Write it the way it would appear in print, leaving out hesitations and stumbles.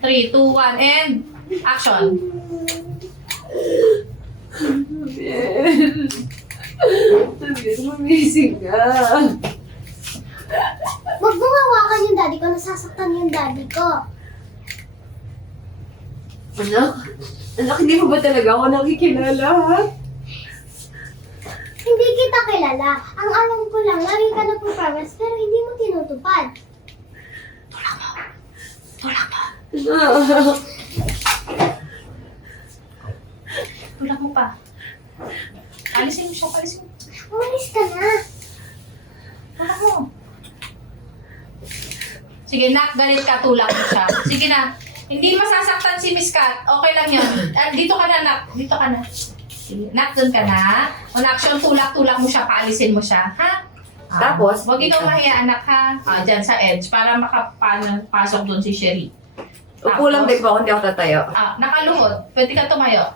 3, 2, 1, and action. Sabihin, gumising ka. Huwag mong hawakan yung daddy ko, nasasaktan yung daddy ko. Anak? Anak, hindi mo ba talaga ako nakikilala, ha? Hindi kita kilala. Ang alam ko lang, lagi ka nagpo-promise pero hindi mo tinutupad. Anak. Tulak mo pa. Alisin mo siya, alisin mo. Umalis ka na. Tulak mo. Sige, nak, galit ka, tulak mo siya. Sige na. Hindi masasaktan si Miss Kat. Okay lang yun. Dito ka na, nak. Dito ka na. Sige, nak, dun ka na. On action, tulak-tulak mo siya, paalisin mo siya. Ha? Tapos? Huwag ikaw mahiya, anak, ha? Dyan sa edge, para makapasok dun si Sherry. Upo lang din po ako, hindi ako tatayo. Nakaluhod. Pwede ka tumayo.